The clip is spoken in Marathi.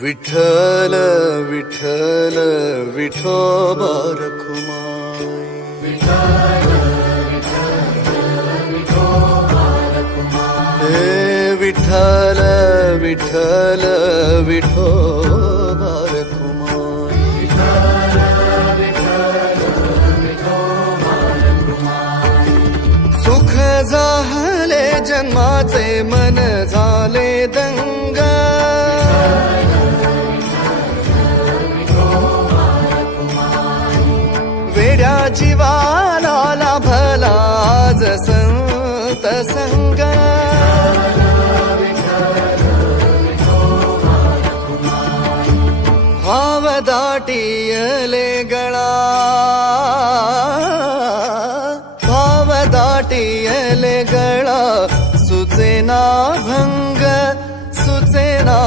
विठ्ठल विठ्ठल विठोबा रखुमाई, हे विठ्ठल विठ्ठल विठोबा रखुमाई, सुख झाले जन्माचे मन झाले दंग, वेड्या जीवाला लाभला आज संत संग, भाव दाटियले गळा, भाव दाटियले गळा, सुचेना भंग सुचेना